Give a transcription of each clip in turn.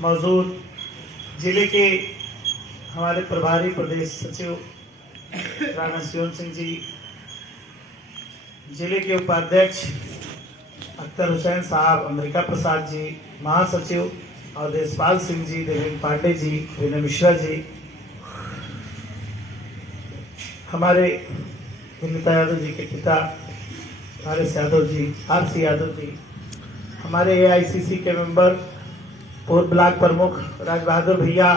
मौजूद जिले के हमारे प्रभारी प्रदेश सचिव राणा शिवन सिंह जी, जिले के उपाध्यक्ष अख्तर हुसैन साहब, अमेरिका प्रसाद जी, महासचिव और देशपाल सिंह जी, देवेंद्र पांडे जी, विनय मिश्रा जी, हमारे विनीता यादव जी के पिता हरीश यादव जी, आरसी यादव जी, हमारे एआईसीसी के मेंबर, पूर्व ब्लॉक प्रमुख राज बहादुर भैया,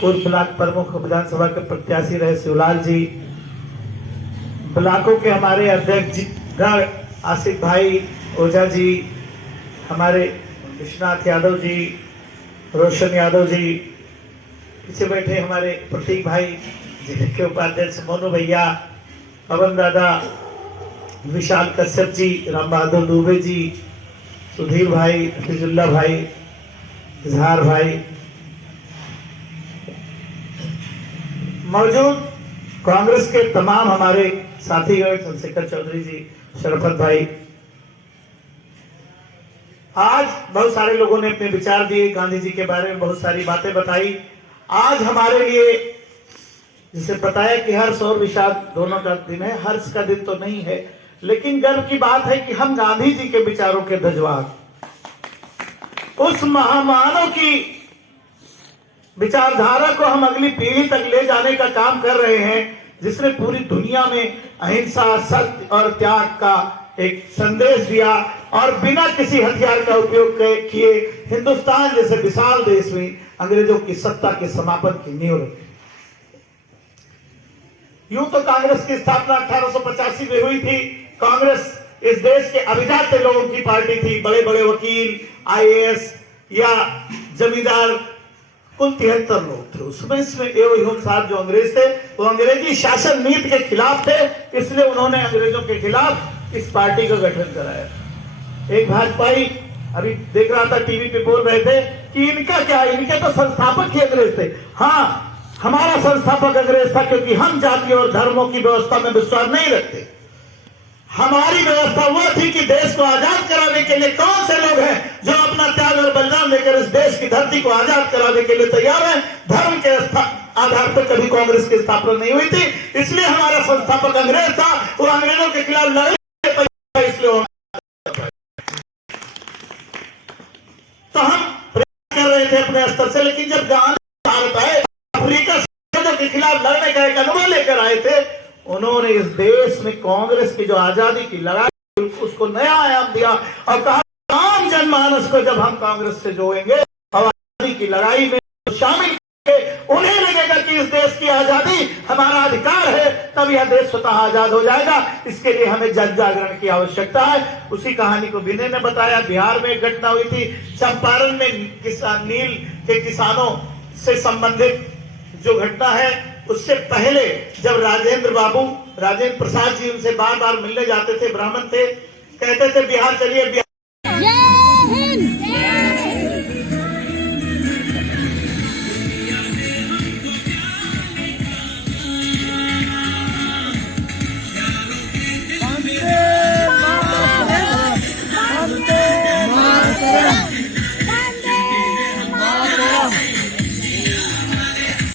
पूर्व ब्लॉक प्रमुख विधानसभा के प्रत्याशी रहे शिवलाल जी, ब्लॉकों के हमारे अध्यक्ष गण आसिफ भाई ओझा जी, हमारे विश्वनाथ यादव जी, रोशन यादव जी, पीछे बैठे हमारे प्रतीक भाई, जिले के उपाध्यक्ष मोनू भैया, पवन दादा, विशाल कश्यप जी, राम बहादुर दुबे जी, सुधीर भाई, हफीजुल्ला भाई, इजहार भाई, मौजूद कांग्रेस के तमाम हमारे साथीगण, चंद्रशेखर चौधरी जी, शरफत भाई, आज बहुत सारे लोगों ने अपने विचार दिए, गांधी जी के बारे में बहुत सारी बातें बताई। आज हमारे लिए जिसे बताया कि हर्ष और विषाद दोनों का दिन है, हर्ष का दिन तो नहीं है, लेकिन गर्व की बात है कि हम गांधी जी के विचारों के ध्वजवाहक, उस महामानव की विचारधारा को हम अगली पीढ़ी तक ले जाने का काम कर रहे हैं, जिसने पूरी दुनिया में अहिंसा, सत्य और त्याग का एक संदेश दिया और बिना किसी हथियार का उपयोग किए हिंदुस्तान जैसे विशाल देश में अंग्रेजों की सत्ता के समापन की नींव रखी। यूं तो कांग्रेस की स्थापना 1885 में हुई थी। कांग्रेस इस देश के अभिजात लोगों की पार्टी थी, बड़े बड़े वकील, आईएएस या जमींदार, कुल 73 लोग थे उसमें। इसमें एवं साहब जो अंग्रेज थे वो अंग्रेजी शासन नीति के खिलाफ थे, इसलिए उन्होंने अंग्रेजों के खिलाफ इस पार्टी का गठन कराया। एक भाजपाई अभी देख रहा था, टीवी पे बोल रहे थे कि इनका क्या, इनके तो संस्थापक ही अंग्रेज थे। हाँ, हमारा संस्थापक अंग्रेज था, क्योंकि हम जाति और धर्मों की व्यवस्था में विश्वास नहीं रखते। हमारी व्यवस्था वह थी कि देश को आजाद कराने के लिए कौन से लोग हैं जो अपना त्याग और बलिदान देकर इस देश की धरती को आजाद कराने के लिए तैयार हैं। धर्म के आधार पर कभी कांग्रेस की स्थापना नहीं हुई थी, इसलिए हमारा संस्थापक अंग्रेज था। वो अंग्रेजों के खिलाफ लड़ने इसलिए तो हम प्रयास कर रहे थे अपने स्तर से, लेकिन जब गांधी भारत आए, अफ्रीका के खिलाफ लड़ने का एक अनुभव लेकर आए थे, उन्होंने इस देश में कांग्रेस की जो आजादी की लड़ाई उसको नया आयाम दिया और कहा आम जनमानस को जब हम कांग्रेस से जोड़ेंगे और आजादी की लड़ाई में शामिल करेंगे, उन्हें लगेगा कि इस देश की आजादी हमारा अधिकार है, तब यह देश स्वतः आजाद हो जाएगा। इसके लिए हमें जन जागरण की आवश्यकता है। उसी कहानी को विनय ने बताया। बिहार में एक घटना हुई थी, चंपारण में नील के किसानों से संबंधित जो घटना है, उससे पहले जब राजेंद्र प्रसाद जी उनसे बार बार मिलने जाते थे, ब्राह्मण थे, कहते थे बिहार चलिए, बिहार